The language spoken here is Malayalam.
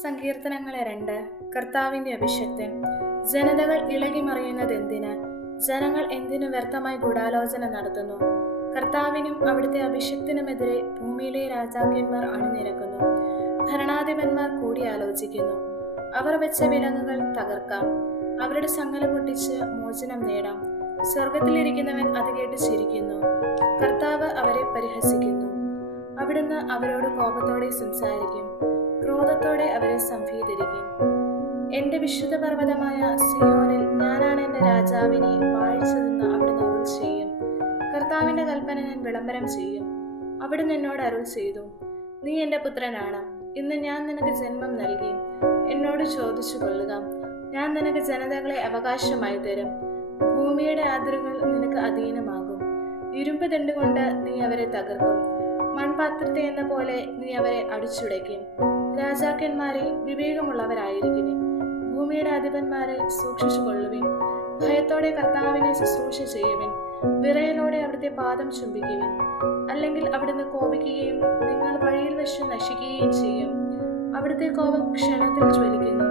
സങ്കീർത്തനങ്ങൾ 2. കർത്താവിന്റെ അഭിഷിക്തൻ. ജനതകൾ ഇളകിമറിയുന്നതെന്തിന്? ജനങ്ങൾ എന്തിനു വ്യർത്ഥമായി ഗൂഢാലോചന നടത്തുന്നു? കർത്താവിനും അവിടുത്തെ അഭിഷിക്തനുമെതിരെ ഭൂമിയിലെ രാജാക്കന്മാർ അണിനിരക്കുന്നു. ഭരണാധിപന്മാർ കൂടിയാലോചിക്കുന്നു. അവർ വെച്ച വിലങ്ങുകൾ തകർക്കാം, അവരുടെ ചങ്ങല പൊട്ടിച്ച് മോചനം നേടാം. സ്വർഗത്തിലിരിക്കുന്നവൻ അത് കേട്ട് ചിരിക്കുന്നു. കർത്താവ് അവരെ പരിഹസിക്കുന്നു. അവിടുന്ന് അവരോട് കോപത്തോടെ സംസാരിക്കും, ക്രോധത്തോടെ അവരെ സംഭീകരിക്കും. എന്റെ വിശുദ്ധ പർവ്വതമായ സിയോനിൽ ഞാനാണ് എന്റെ രാജാവിനെ വാഴിച്ചതെന്ന് അവിടുന്ന് അരുൾ ചെയ്യും. കർത്താവിന്റെ കൽപ്പന ഞാൻ വിളംബരം ചെയ്യും. അവിടുന്ന് എന്നോട് അരുൾ ചെയ്തു, നീ എന്റെ പുത്രനാണ്, ഇന്ന് ഞാൻ നിനക്ക് ജന്മം നൽകി. എന്നോട് ചോദിച്ചു കൊള്ളുക, ഞാൻ നിനക്ക് ജനതകളെ അവകാശമായി തരും. ഭൂമിയുടെ അതിരുകൾ നിനക്ക് അധീനമാകും. ഇരുമ്പ് ദണ്ടുകൊണ്ട് നീ അവരെ തകർക്കും, മൺപാത്രത്തെ എന്ന പോലെ നീ അവരെ അടിച്ചുടയ്ക്കും. രാജാക്കന്മാരെ, വിവേകമുള്ളവരായിരിക്കുവിൻ. ഭൂമിയുടെ അധിപന്മാരെ, സൂക്ഷിച്ചു കൊള്ളുവിൻ. ഭയത്തോടെ കർത്താവിനെ ശുശ്രൂഷ ചെയ്യുവിൻ. വിറയലോടെ അവിടുത്തെ പാദം ചുംബിക്കുവിൻ. അല്ലെങ്കിൽ അവിടുന്ന് കോപിക്കുകയും നിങ്ങൾ വഴിയിൽ വെച്ച് നശിക്കുകയും ചെയ്യും. അവിടുത്തെ കോപം ക്ഷണത്തിൽ ജ്വലിക്കുന്നു.